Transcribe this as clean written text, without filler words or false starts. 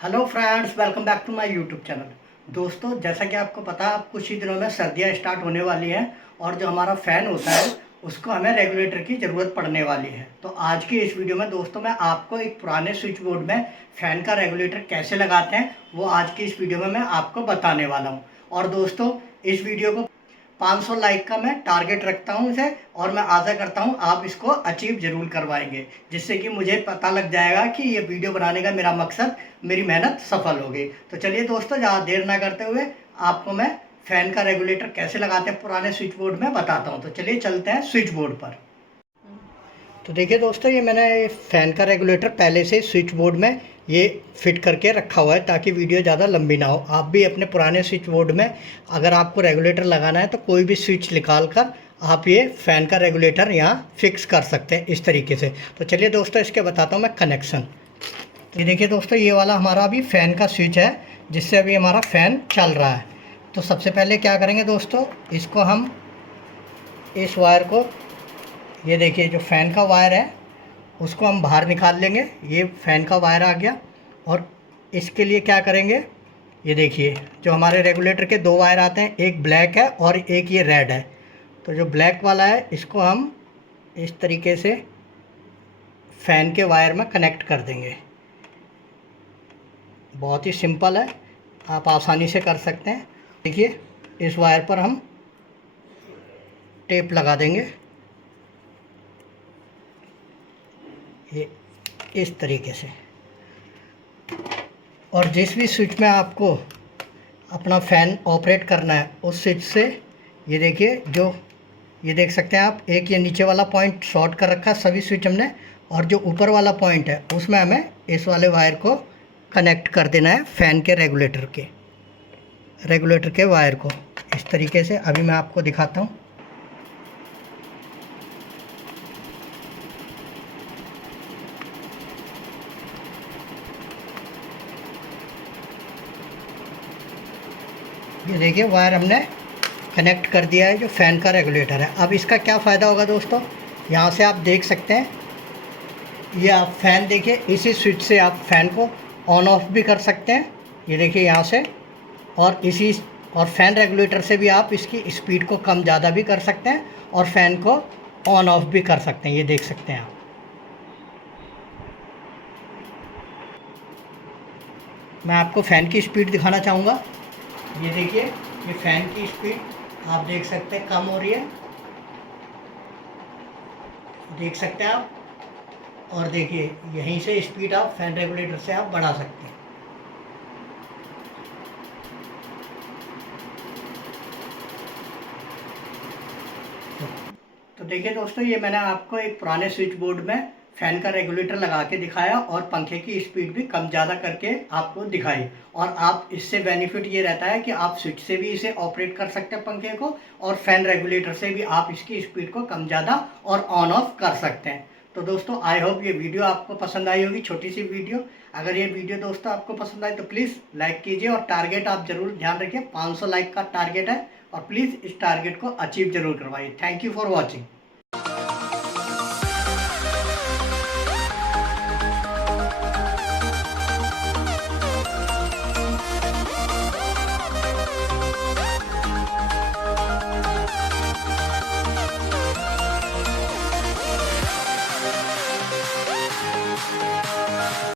Hello friends, welcome back to my YouTube channel. दोस्तों, जैसा कि आपको पता है, अब कुछ ही दिनों में सर्दियां स्टार्ट होने वाली हैं और जो हमारा फ़ैन होता है उसको हमें रेगुलेटर की ज़रूरत पड़ने वाली है। तो आज की इस वीडियो में दोस्तों मैं आपको एक पुराने स्विच बोर्ड में फ़ैन का रेगुलेटर कैसे लगाते हैं वो आज की इस वीडियो में मैं आपको बताने वाला हूँ। और दोस्तों, इस वीडियो को 500 लाइक का मैं टारगेट रखता हूं इसे, और मैं आशा करता हूं आप इसको अचीव ज़रूर करवाएंगे, जिससे कि मुझे पता लग जाएगा कि ये वीडियो बनाने का मेरा मकसद, मेरी मेहनत सफल हो गई। तो चलिए दोस्तों, ज़्यादा देर ना करते हुए आपको मैं फ़ैन का रेगुलेटर कैसे लगाते हैं पुराने स्विच बोर्ड में बताता हूँ। तो चलिए चलते हैं स्विच बोर्ड पर। तो देखिए दोस्तों, ये मैंने फ़ैन का रेगुलेटर पहले से स्विच बोर्ड में ये फिट करके रखा हुआ है ताकि वीडियो ज़्यादा लंबी ना हो। आप भी अपने पुराने स्विच बोर्ड में अगर आपको रेगुलेटर लगाना है तो कोई भी स्विच निकाल कर आप ये फ़ैन का रेगुलेटर यहाँ फिक्स कर सकते हैं इस तरीके से। तो चलिए दोस्तों, इसके बताता हूँ मैं कनेक्शन। तो ये देखिए दोस्तों, ये वाला हमारा अभी फ़ैन का स्विच है जिससे अभी हमारा फ़ैन चल रहा है। तो सबसे पहले क्या करेंगे दोस्तों, इसको हम इस वायर को, ये देखिए जो फ़ैन का वायर है उसको हम बाहर निकाल लेंगे। ये फ़ैन का वायर आ गया। और इसके लिए क्या करेंगे, ये देखिए जो हमारे रेगुलेटर के दो वायर आते हैं, एक ब्लैक है और एक ये रेड है। तो जो ब्लैक वाला है इसको हम इस तरीके से फ़ैन के वायर में कनेक्ट कर देंगे। बहुत ही सिंपल है, आप आसानी से कर सकते हैं। देखिए इस वायर पर हम टेप लगा देंगे, ये इस तरीके से। और जिस भी स्विच में आपको अपना फ़ैन ऑपरेट करना है उस स्विच से, ये देखिए जो ये देख सकते हैं आप, एक ये नीचे वाला पॉइंट शॉर्ट कर रखा है सभी स्विच हमने, और जो ऊपर वाला पॉइंट है उसमें हमें इस वाले वायर को कनेक्ट कर देना है फ़ैन के रेगुलेटर के वायर को इस तरीके से। अभी मैं आपको दिखाता हूँ। ये देखिए वायर हमने कनेक्ट कर दिया है जो फ़ैन का रेगुलेटर है। अब इसका क्या फ़ायदा होगा दोस्तों, यहाँ से आप देख सकते हैं, ये आप फ़ैन देखिए, इसी स्विच से आप फ़ैन को ऑन ऑफ भी कर सकते हैं। ये देखिए यहाँ से, और फ़ैन रेगुलेटर से भी आप इसकी स्पीड को कम ज़्यादा भी कर सकते हैं और फ़ैन को ऑन ऑफ भी कर सकते हैं। ये देख सकते हैं आप। मैं आपको फ़ैन की स्पीड दिखाना चाहूँगा। ये देखिए, ये फ़ैन की स्पीड आप देख सकते हैं कम हो रही है, देख सकते हैं आप। और देखिए यहीं से स्पीड आप फ़ैन रेगुलेटर से आप बढ़ा सकते हैं। तो देखिए दोस्तों, ये मैंने आपको एक पुराने स्विच बोर्ड में फ़ैन का रेगुलेटर लगा के दिखाया और पंखे की स्पीड भी कम ज़्यादा करके आपको दिखाई। और आप इससे बेनिफिट ये रहता है कि आप स्विच से भी इसे ऑपरेट कर सकते हैं पंखे को, और फ़ैन रेगुलेटर से भी आप इसकी स्पीड को कम ज़्यादा और ऑन ऑफ कर सकते हैं। तो दोस्तों, आई होप ये वीडियो आपको पसंद आई होगी, छोटी सी वीडियो। अगर ये वीडियो दोस्तों आपको पसंद आए तो प्लीज़ लाइक कीजिए, और टारगेट आप ज़रूर ध्यान रखिए, 500 लाइक का टारगेट है, और प्लीज़ इस टारगेट को अचीव ज़रूर करवाइए। Thank you for watching.